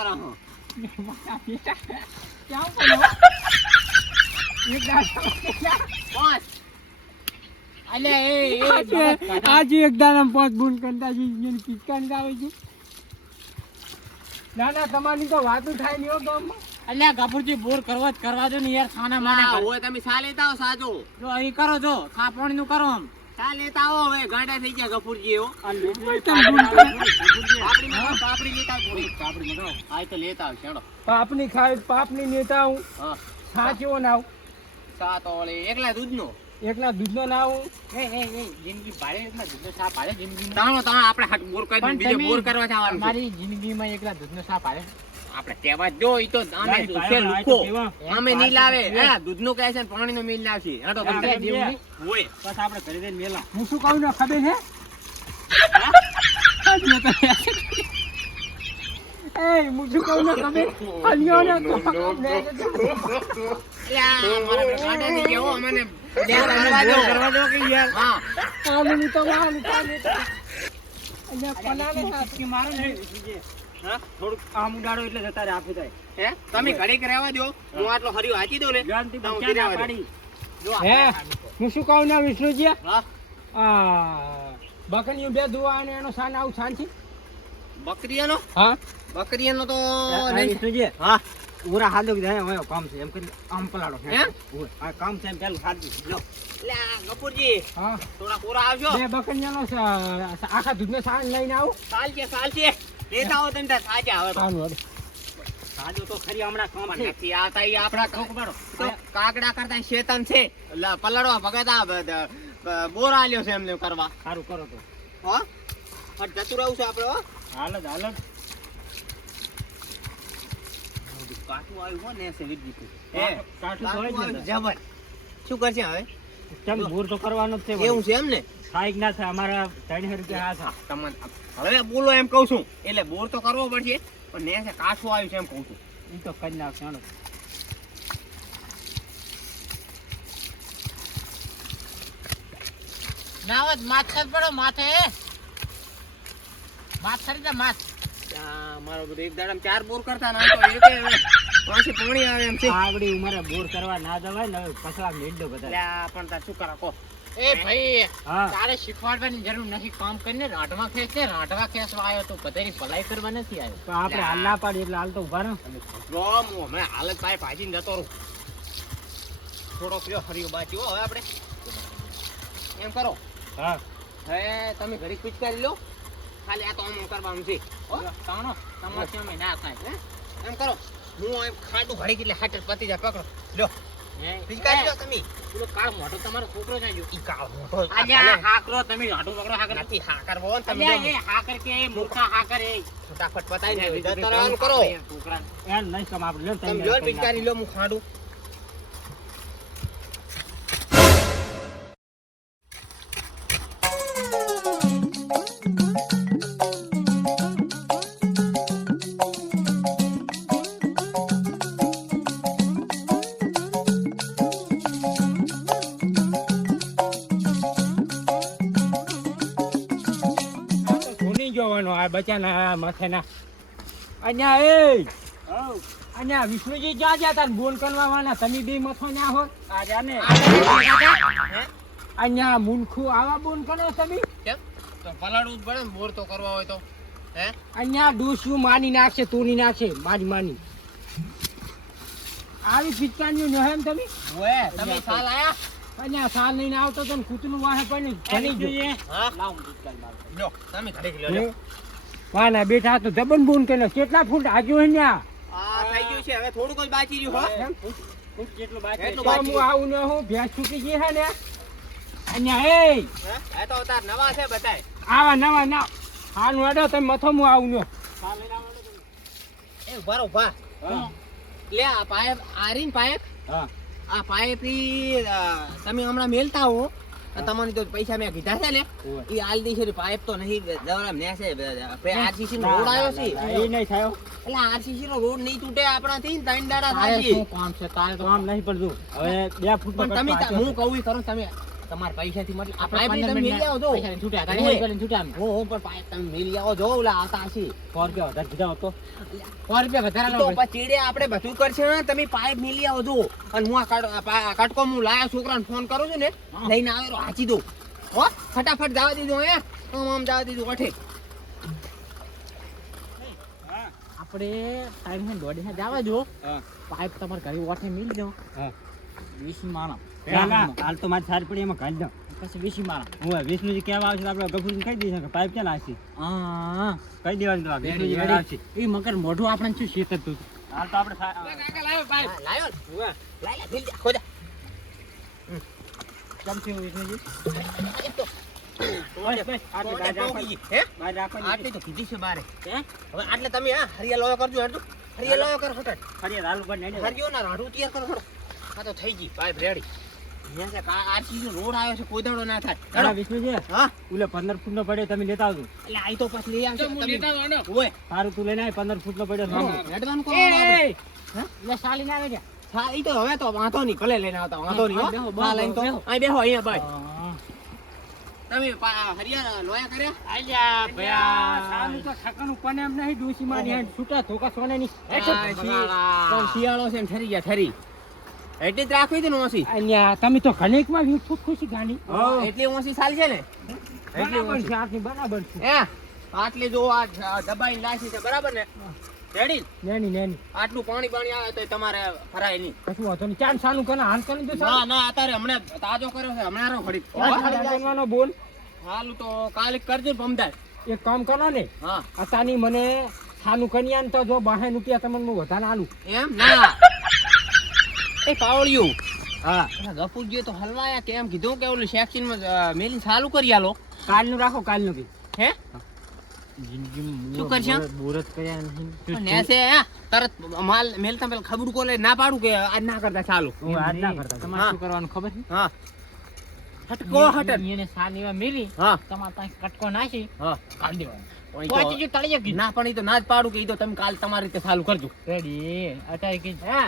કરો હો ક્યાં પડો એક દાડા પાંચ અલે આજે એક દાડા પાંચ બૂન કરતા જી કિચકાન આવે છે ના ના તમારી તો વાતું થાય નહીં હો ગામમાં અલ્યા ગફુરજી બોર કરવા દો ને યાર ખાના માના હોય તમે સા લેતા આવો સાજો જો અહીં કરો જો ખા પાણી નું કરો આમ સા લેતા આવો હવે ગાંડા થઈ ગયા ગફુરજી એવો પાપડી લેતા આવો થોડી પાપડી મગાવો આ તો લેતા આવ છેડો પાપની ખાય પાપની નેતા હું હા સા કેવો ના આવું સા તો ઓલે એકલા દૂધનો એકલા દૂધનો ના આવું એ જિંદગી ભાડે એકલા દૂધનો સાપ આલે જિંદગી તાણો આપણે હાથ બોર કરી બીજો બોર કરવા જવાનું છે મારી જિંદગીમાં એકલા દૂધનો સાપ આલે આપણે કહેવા જો ઈ તો અમે છે લુખો અમે નહીં લાવે હે દૂધનો કહે છે પાણીનો મિલ લાવશે હેડો તમે દેવું હોય બસ આપણે કરી દઈને મેલા હું શું કહું ને ખબર છે એ હું શું કહું ને ખબર અન્યો ને ગાંડા થઈ ગયા હો અમને કરવા દો કે યાર હા કામની તો વાલ અહીંયા પલાને કે મારો ને હા થોડું આમ ઉડાડો એટલે જતા રે આપી થાય હે તમે ઘડીક રહેવા દો હું આટલો હરિયો હાચી દઉં ને ગાંધી તો હું બચ્ચા રહેવા દઉં. પાડી જો હે હું શું કહું ને વિષ્ણુજી હા આ બકરીઓ બે દુવા અને એનો સાન આવું સાન છે બકરીયાનો હા બકરીયાનો તો નહીં. વિષ્ણુજી હા ઉરા હાલો કે જાય હોય કામ છે એમ કરી આમ પલાડો હે? આ કામ છે એમ પેલું હાડી લો એટલે આ ગફુરજી હા થોડા કોરા આવજો બે બકરીઓનો આખા દૂધનો સાન લઈને આવું સાલ છે લેતા આવો તમે તાર સાચા હવે સારું હેડો. સાજો તો ખરી હમણાં કામ પણ છે નથી આવતા ઈ આપણા ઠોક પાડો. તો કાકડા કરતા શેતાન છે એટલે પલળવા ભગતા બોર આલ્યો છે એમને કરવા સારું કરો તો હો જતું રહું છે આપણે હો હાલ જ કાઠું આવ્યું હો ને એસે વિદ્યુત કાઠું તો હોય જ ને. જબર શું કરશે હવે ચમ ભૂર તો કરવાનો જ છે એવું છે એમ ને થાય ના થાય અમારા 300 રૂપિયા હાથ હા. તમને હવે બોલો એમ કહું છું એટલે બોર તો કરવો પડશે પણ ને કાઠું આવ્યું છે એમ કહું છું ઈ તો કરી નાખશે હાલો. નાવત માથ જ પડો માથે માથ ખરી જા માથ મારો બધું એક દાડામાં 4 બોર કરતા ના તો એ રીતે હવે પાછી પાણી આવે એમ છે આવડી ઉંમરે બોર કરવા ના જવાય ને હવે કસવા મેળડો બધા એટલે આ પણ તાર શું કરા કો એ ભાઈ હા તારે શીખવાડવાની જરૂર નથી કામ કરીને રાંઢવા ખેંચવા આવ્યો તો બધાની ભલાઈ કરવા નથી આવ્યો તો આપણે હાલ ના પાડી એટલે હાલ તો ઉભા રહો જો હું હમણાં હાલત પાય ભાજીને જતો રહું થોડો કયો હરિયો બાચ્યો હવે આપણે એમ કરો હા હવે તમે ઘડી પિચકારી લો ખાલી આ તો આમ કરવાનું છે હો તાણો તમારે ના થાય હે? એમ કરો હું એમ ખાટું ઘડી એટલે હાટ પતી જાય પકડો લો હે પિચકારી લો તમે પેલો કાળ મોટો તમારો છોકરો છે જો ઈ કાળ મોટો અલ્યા હાકરો તમે હાટું પકડો હાકર નથી હા કરવો ને તમે અલ્યા જો એ હાકર કે એ મૂર્ખા હાકર એ ફટાફટ પતાઈ દે જતો રહેવાનું કરો છોકરા એમ નહીં કમ આપણે લો તમે જો પિચકારી લો હું ખાડું ધોની જવાનો આ બચાના માથેના અહીંયા એ અહીંયા વિષ્ણુજી ક્યાં ગયા તા બોલ કરવાના તમે બે મથો ના હો આજા ને હે અહીંયા મૂનખું આવા બોલ કરો તમે કેમ તો પલાડવું જ પડે ને બોર તો કરવા હોય તો હે અહીંયા ડોસ્યું માની નાખશે તોડી નાખશે માની આવી પિચકારીઓ ન એમ તમે ઓએ તમે સાલ આયા અહીંયા સાલ લઈને આવતો તો ને કૂતરું વાહે પણ ઘણી જોઈએ હા લાવ મુશ્કેલ માર લો તમે ઘડી લો વાના બેઠા તો જબન બોન કરે કેટલા ફૂટ આજુ અહીંયા આ થઈ ગયું છે હવે થોડુંક જ બાકી રહ્યું હો એમ? ફૂટ જેટલું બાકી એટલું તો હું આવું ને હું ભેંસ છૂટી ગઈ છે ને અહીંયા એ હે તો તાર નવા છે બતાય આવા નવા ના હાનું હેડો તમે મથો હું આવું ને એ ઉભા ઉભા લે આ પાઇપ આરીન પાઇપ હા આ પાઇપ ઈ તમે હમણાં મેલતા હો તમને તો પૈસા મેં કીધા છે ને ઈ આલ દી છે પાઇપ તો નહીં દવરા ને છે આરસીસી નો રોડ આવ્યો છે એ નહીં થયો એટલે આરસીસી નો રોડ નહીં તૂટે આપણાથી 3 દાડા તારે થાય શું કામ છે તારે તો કામ નહીં પડતું હવે 2 ફૂટ પણ તમે હું કહું ઈ કરો તમે તમારા પૈસાથી મતલબ આ આપણે પાઇપ 15 તમે મિનિટના મેલી આવો જો પૈસાની છૂટ્યા હતા, ઓય. પૈસાની છૂટ્યા અમે. હું પણ પાઇપ તમે મેલી આવો જો ઓલા આવતા હશે 100 રૂપિયા વધારે કીધા હતો. 100 રૂપિયા વધારાનો તો પડે. પછી ચીડે આપણે બધું કરશે ને તમે પાઇપ મેલી આવો જો અને હું આ કટકો હું લાયો છોકરાને ફોન કરું છું ને હા. લઈને આવેલો હાચી દઉં હો ફટાફટ જવા દીધું હે આમ જવા દીધું અઠે આપણે ટાઈમ છે દોડીને જવા જો હા. પાઇપ તમારે ઘરે ઓઠે મિલ દો હા. 20 માણસ પેલા હાલ તો મારી સારી પડી એમાં કાઢી દો. પછી 20 માણસ હું વિષ્ણુજી કેવા આવશે તો આપણે ગફુરને કહી દઈશું કે પાઇપ ક્યાં લાવશે. હા કહી દેવાનું તો આ વિષ્ણુજી રેડી, આવશે. એ મગર મોઢું આપણે શું શેત હતું હાલ તો આપણે હા, લાયો ને ઉવા. લાય ભીલ જા ખોજા કેમ છે વિષ્ણુજી બસ, બસ. આટલી બહાર રાખવાની. હે બહાર રાખવાની. આટલી તો કીધી છે બારે હે હવે આટલે તમે હા હરિયા લોયો કરજો હેડું હરિયા લોયો કર ફટાટ ફરી હાલ ઉપર નહીં દેવાનું. હરિયો ના રાડું તૈયાર કરો હડો આ તો થઈ ગઈ પાઇપ રેડી અહીંયા છે આ ચીજ રોડ આવ્યો છે કોઈ દાડો ના થાય હા, હેડો વિષ્ણુજી હા ઓલે 15 ફૂટનો પડ્યો તમે લેતા આવજો. એટલે આઈ તો પછી લઈ આવશે તમે ઓય સારું તું લઈને આય 15 ફૂટનો પડ્યો છે. હેડવાનું કોણ આપણે એટલે સાલી ના આવે છે હા ઈ તો હવે તો વાંધો નહીં ભલે લઈને આવતા વાંધો નહીં હા, બેહો, હો બેહો, હા લઈને તો બેહો. અહીં બેહો અહીંયા ભાઈ હા. તમે હરિયા લોયા કર્યા આલ્યા ભયા સારું તો ઠકાણું પણ એમ નહીં ડોશીમાં ની હેઠ છૂટા ધોકા સોનાની. પણ શિયાળો છે ને ઠરી ગયા ઠરી એટલી જ રાખવી હતી ને ઓછી અહીંયા તમે તો ઘણીકમાં વીસ ફૂટ ખુશી ગાની. એટલી ઓછી સાલ છે ને એટલી બરાબર ઓછી છે, આટલી બરાબર છે. હે આટલી જો આ દબાઈને લાસી છે બરાબર ને રેડી નેની નેની. આટલું પાણી પાણી આવે તો તમારે ફરાય નહીં કશું વાંધો નહીં. ચાલ સાનું કરે હાલ કરી દો ના સાલું. ના અત્યારે હમણાં તાજો કર્યો છે હમણાં રો ઘડી કરવાનો બોલ. હાલું તો કાલે કરજો પમદાર એક કામ કરો ને હા અતાની મને સાનું કન્યા ને તો જો 62 રૂપિયા તમને હું વધારે આલું. એમ ના એ પાવળિયું હા ગફુરજીએ તો હલવાયા કે એમ કીધું કે ઓલું સેક્શન માં મેલી ચાલુ કરી આલો કાલનું રાખો કાલનું કી. હે શું કરશે? મુહૂર્ત કર્યા નહીં. પણ નેસે તરત માલ મેલતા પેલા ખબર કોલે ના પાડું કે આજ ના કરતા ચાલુ હું આજ ના કરતા. તમારે શું કરવાનું ખબર છે હા હટકો હટ એને સાની એવા મેલી હા તમારે પાસે કટકો નાખી હા કાઢી દેવાનું ઓય તો- પહોંચી ગયું તળિયે કીધું. ના પણ ઈ તો ના જ પાડું કે ઈ તો તમે કાલ તમારી રીતે ચાલુ કરજો રેડી અટાઈ કીધું હે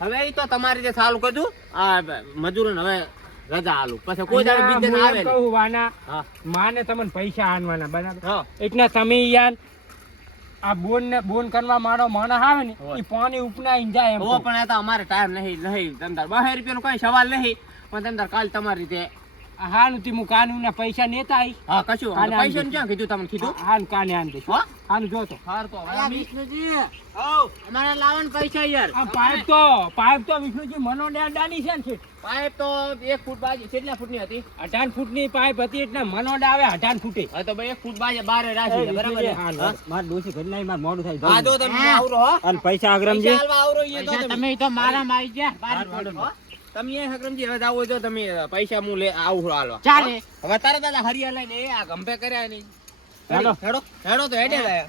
હવે ઈ તો તમારી રીતે ચાલુ કરજો આ મજૂરોને હવે રજા આલું પછી કોઈ દાડે ના, બીજે હું આવે એમ નહીં. કહું વાના હા માને તમને પૈસા આનવાના બરાબર. હા એટલે તમે યાર આ બોન કરવા મારો માણસ આવે ને હોય. એ પાણી ઉપનાઈને જાય એમ ઓ કહું. પણ એ તો અમારે ટાઈમ નહીં તમતાર 2 રૂપિયાનો કઈ સવાલ નહીં પણ તમતાર કાલ તમારી રીતે આ હાલું તી હું કાનૂનના પૈસા નેતા આઈ. હા કશું કાલે પૈસા આન ક્યાં કીધું તમને કીધું હાલ કાને આન દઈશ. હો હાલું જો તો. હાર તો હવે અમે- વિષ્ણુજી હઉ, અમારે લાવવાનું પૈસા યાર આ પાઇપ તો વિષ્ણુજી મનો દાની છે ને છે. પાઇપ તો 1 ફૂટ બાજી કેટલા ફૂટની હતી 18 ફૂટની પાઇપ હતી એટલે મનોડા આવે 18 ફૂટે. હવે તો 1 ફૂટ બાજે બારે રાખી છે, બરાબર છે? હા? માર ડોસી ઘર નહીં માર મોડું થાય હા જો તમે આવરો હો અને પૈસા અગ્રમ પૈસા હાલવા આવરો ઈ તો પૈસા તમે તમે તો મારા માં આવી ગયા હારું, બારી હારું. તમે એ હકરમજી હવે જાવ હોય તો તમે પૈસા હું લે આવું હાલવા ચાલે હવે તારે દાદા હરિયા લઈને એ આ ગંભે કર્યા નહીં હેડો. હેડો હેડો તો હેડે જાય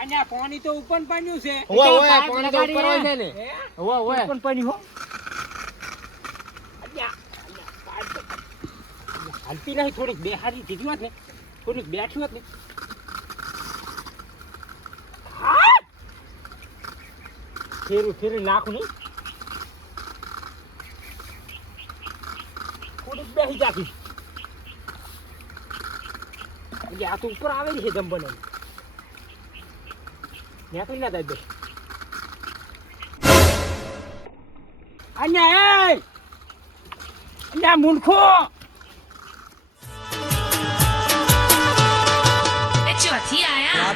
અને આ પાણી તો ઉપર પાડ્યું છે. ઓય ઓય પાઇપ પાણી તો લગાડી ઉપર હોય છે ને હે? ઓય ઓય ઉપર પાડ્યું હો. અલ્યા, અલ્યા, પાઇપ તો- હાલતી નહીં થોડીક બેહારી દીધી હોત ને થોડીક બેઠી હોત ને હા! ફેરું નાખું નહીં થોડીક બેસી જાતી એટલે આ તો ઉપર આવેલી છે જંબને નીકળી ના થાય બે અહીંયા એ અહીંયા મૂર્ખો ચોથી આયા